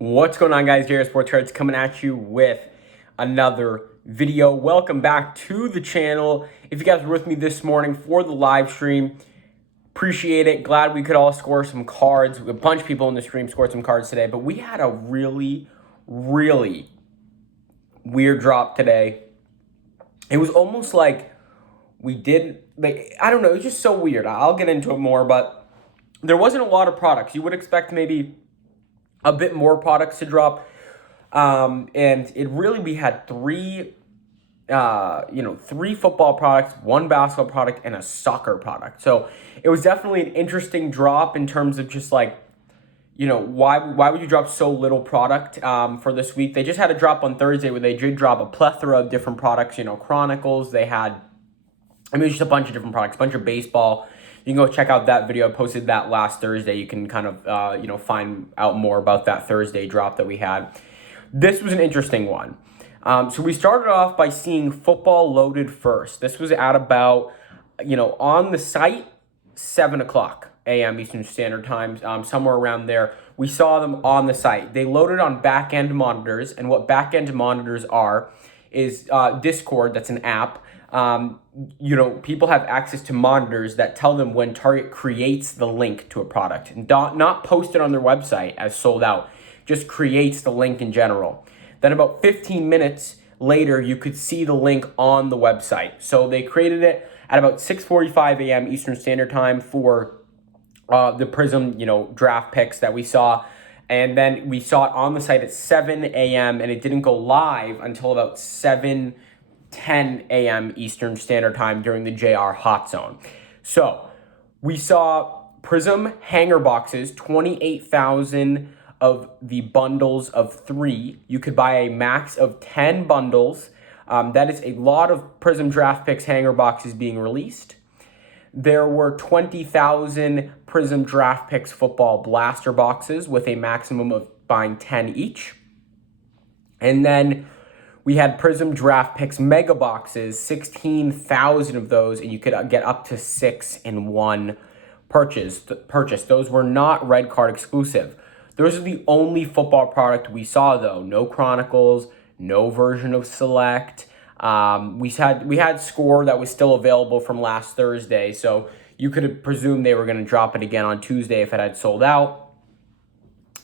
What's going on, guys? Jared Sports Cards coming at you with another video. Welcome back to the channel. If you guys were with me this morning for the live stream, appreciate it. Glad we could all score some cards. A bunch of people in the stream scored some cards today, but we had a really weird drop today. It was almost like we did, I don't know, it was just so weird. I'll get into it more, but there wasn't a lot of products. You would expect maybe a bit more products to drop. And it really, we had three football products, one basketball product, and a soccer product. So it was definitely an interesting drop in terms of just like, why would you drop so little product for this week? They just had a drop on Thursday where they did drop a plethora of different products, Chronicles. They had, just a bunch of different products, a bunch of baseball. You can go check out that video. I posted that last Thursday. You can kind of, find out more about that Thursday drop that we had. This was an interesting one. So we started off by seeing football loaded first. This was at about, on the site, 7 o'clock a.m. Eastern Standard Time, somewhere around there. We saw them on the site. They loaded on back-end monitors, and what back-end monitors are is Discord, that's an app. People have access to monitors that tell them when Target creates the link to a product, not posted on their website as sold out, just creates the link in general. Then about 15 minutes later, you could see the link on the website. So they created it at about 6:45 a.m. Eastern Standard Time for the Prism, draft picks that we saw. And then we saw it on the site at 7 a.m. and it didn't go live until about 7:10 a.m. Eastern Standard Time during the JR Hot Zone. So we saw Prism hanger boxes, 28,000 of the bundles of 3. You could buy a max of 10 bundles. That is a lot of Prism draft picks hanger boxes being released. There were 20,000 Prism draft picks football blaster boxes with a maximum of buying 10 each. And then we had Prism draft picks mega boxes, 16,000 of those, and you could get up to 6 in one purchase. Those were not red card exclusive. Those are the only football product we saw, though. No Chronicles, no version of Select. We had Score that was still available from last Thursday, so you could have presumed they were going to drop it again on Tuesday if it had sold out,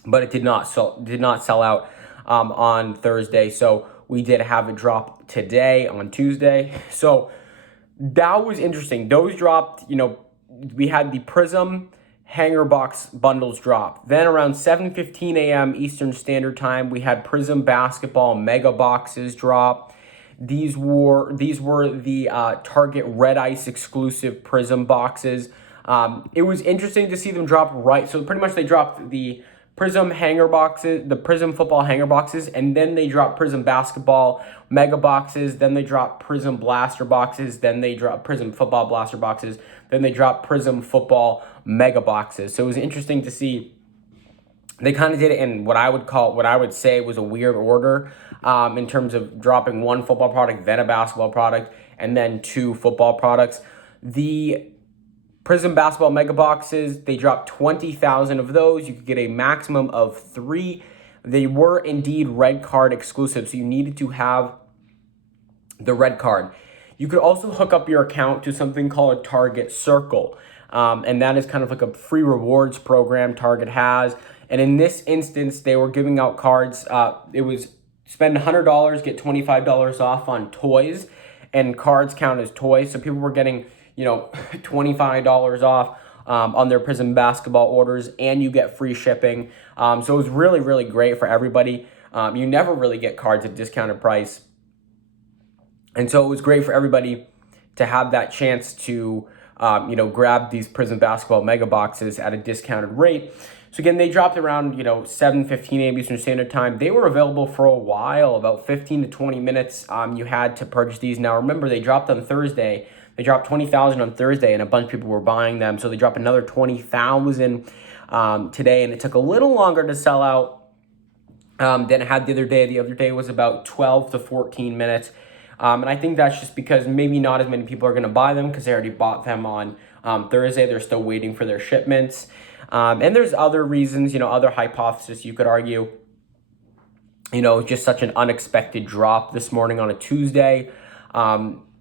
but it did not sell out on Thursday. So we did have it drop today on Tuesday. So that was interesting. Those dropped. We had the Prism hanger box bundles drop. Then around 7:15 a.m. Eastern Standard Time, we had Prism basketball mega boxes drop. These were the Target Red Ice exclusive Prism boxes. It was interesting to see them drop right. So pretty much they dropped the Prism hanger boxes, the Prism football hanger boxes, and then they dropped Prism basketball mega boxes. Then they dropped Prism blaster boxes. Then they dropped Prism football blaster boxes. Then they dropped Prism football mega boxes. So it was interesting to see. They kind of did it in what I would say was a weird order, in terms of dropping one football product, then a basketball product, and then 2 football products. The Prism basketball mega boxes, they dropped 20,000 of those. You could get a maximum of 3. They were indeed red card exclusive, so you needed to have the red card. You could also hook up your account to something called a Target Circle, and that is kind of like a free rewards program Target has. And in this instance, they were giving out cards. It was spend $100, get $25 off on toys, and cards count as toys. So people were getting, $25 off on their Prism basketball orders, and you get free shipping. So it was really great for everybody. You never really get cards at a discounted price. And so it was great for everybody to have that chance to, grab these Prism basketball mega boxes at a discounted rate. So again, they dropped around, 7:15 a.m. Eastern Standard Time. They were available for a while, about 15 to 20 minutes. You had to purchase these. Now, remember, they dropped on Thursday. They dropped 20,000 on Thursday, and a bunch of people were buying them. So they dropped another 20,000 today, and it took a little longer to sell out than it had the other day. The other day was about 12 to 14 minutes. And I think that's just because maybe not as many people are going to buy them because they already bought them on Thursday. They're still waiting for their shipments. And there's other reasons, other hypotheses you could argue. Just such an unexpected drop this morning on a Tuesday.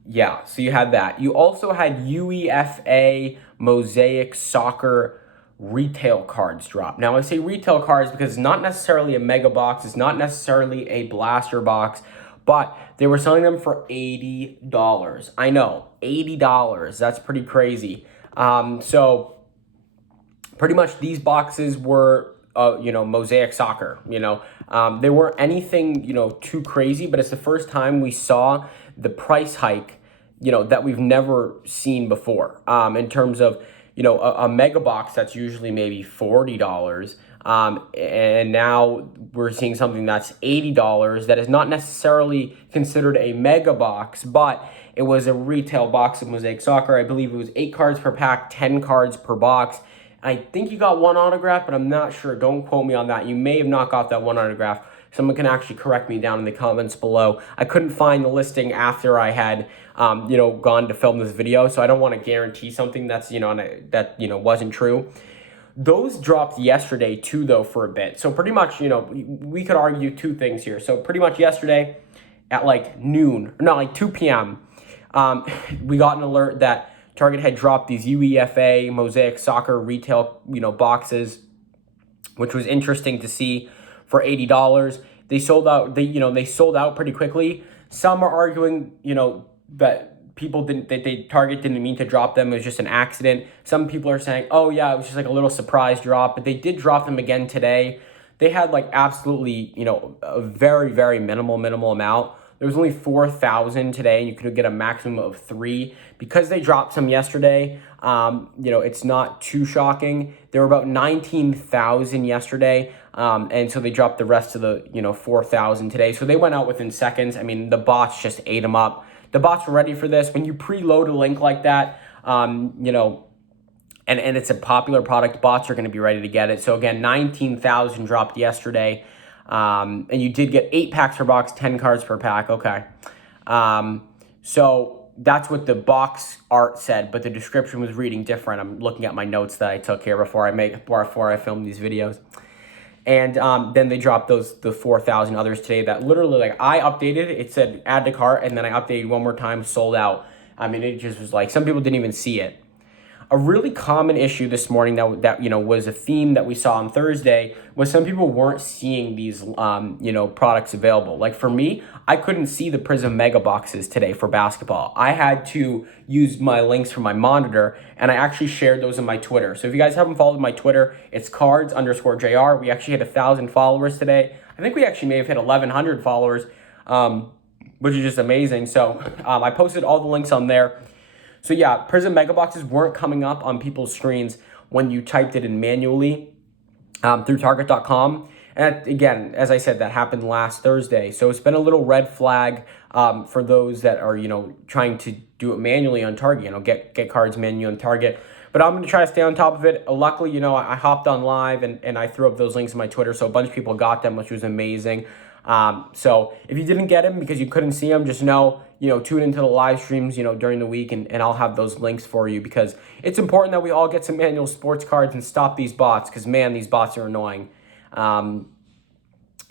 Yeah, so you had that. You also had UEFA Mosaic Soccer retail cards drop. Now, I say retail cards because it's not necessarily a mega box, it's not necessarily a blaster box, but they were selling them for $80. I know, $80. That's pretty crazy. So pretty much these boxes were Mosaic Soccer. They weren't anything too crazy, but it's the first time we saw the price hike that we've never seen before, in terms of a mega box that's usually maybe $40, and now we're seeing something that's $80 that is not necessarily considered a mega box, but it was a retail box of Mosaic Soccer. I believe it was 8 cards per pack, 10 cards per box. I think you got one autograph, but I'm not sure. Don't quote me on that. You may have not got that one autograph. Someone can actually correct me down in the comments below. I couldn't find the listing after I had, gone to film this video, so I don't want to guarantee something that's, wasn't true. Those dropped yesterday too, though, for a bit. So pretty much, we could argue two things here. So pretty much yesterday at like noon, no, like 2 p.m., we got an alert that Target had dropped these UEFA Mosaic Soccer retail, boxes, which was interesting to see, for $80. They sold out. They sold out pretty quickly. Some are arguing, that people didn't, Target didn't mean to drop them. It was just an accident. Some people are saying, oh yeah, it was just like a little surprise drop, but they did drop them again today. They had like absolutely, a very, very minimal amount. There was only 4,000 today, and you could get a maximum of 3. Because they dropped some yesterday, it's not too shocking. There were about 19,000 yesterday, and so they dropped the rest of the, 4,000 today. So they went out within seconds. I mean, the bots just ate them up. The bots were ready for this. When you preload a link like that, and it's a popular product, bots are going to be ready to get it. So again, 19,000 dropped yesterday. And you did get 8 packs per box, 10 cards per pack. Okay. So that's what the box art said, but the description was reading different. I'm looking at my notes that I took here before I filmed these videos. And then they dropped the 4,000 others today that literally, like, I updated, it said add to cart, and then I updated one more time, sold out. I mean, it just was like, some people didn't even see it. A really common issue this morning that was a theme that we saw on Thursday was some people weren't seeing these products available. Like for me, I couldn't see the Prism mega boxes today for basketball. I had to use my links from my monitor, and I actually shared those in my Twitter. So if you guys haven't followed my Twitter, it's cards_JR. We actually hit 1,000 followers today. I think we actually may have hit 1,100 followers, which is just amazing. So I posted all the links on there. So yeah, Prism mega boxes weren't coming up on people's screens when you typed it in manually through Target.com. And again, as I said, that happened last Thursday. So it's been a little red flag for those that are, trying to do it manually on Target, get cards manually on Target. But I'm going to try to stay on top of it. Luckily, I hopped on live and I threw up those links in my Twitter. So a bunch of people got them, which was amazing. So if you didn't get them because you couldn't see them, just know, tune into the live streams, during the week, and I'll have those links for you, because it's important that we all get some manual sports cards and stop these bots, because man, these bots are annoying.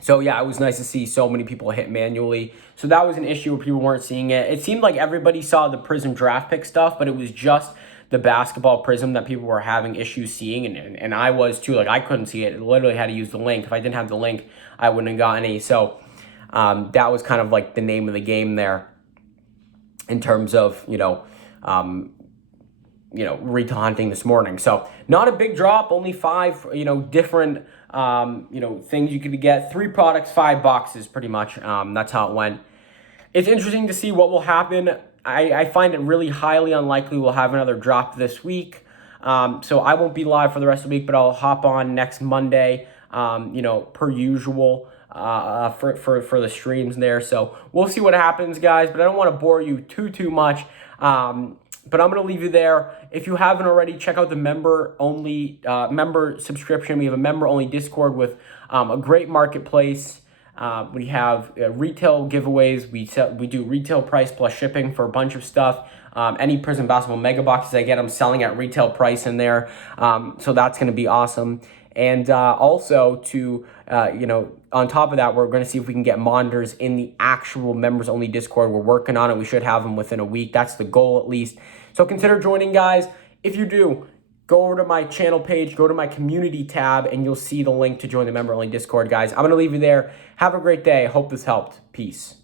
So yeah, it was nice to see so many people hit manually. So that was an issue where people weren't seeing it. It seemed like everybody saw the Prism draft pick stuff, but it was just the basketball Prism that people were having issues seeing, and I was too. Like, I couldn't see it. I literally had to use the link. If I didn't have the link, I wouldn't have gotten any. So that was kind of like the name of the game there in terms of, retail hunting this morning. So not a big drop, only 5, different, things you could get. 3 products, 5 boxes, pretty much. That's how it went. It's interesting to see what will happen. I find it really highly unlikely we'll have another drop this week. So I won't be live for the rest of the week, but I'll hop on next Monday, per usual, for the streams there. So we'll see what happens, guys, but I don't want to bore you too much. But I'm going to leave you there. If you haven't already, check out the member subscription. We have a member-only Discord with a great marketplace. We have retail giveaways. We do retail price plus shipping for a bunch of stuff. Any Prism basketball mega boxes I get, I'm selling at retail price in there. So that's going to be awesome. And also to, on top of that, we're going to see if we can get monitors in the actual members only Discord. We're working on it. We should have them within a week. That's the goal at least. So consider joining, guys. If you do, go over to my channel page, go to my community tab, and you'll see the link to join the member only Discord, guys. I'm going to leave you there. Have a great day. Hope this helped. Peace.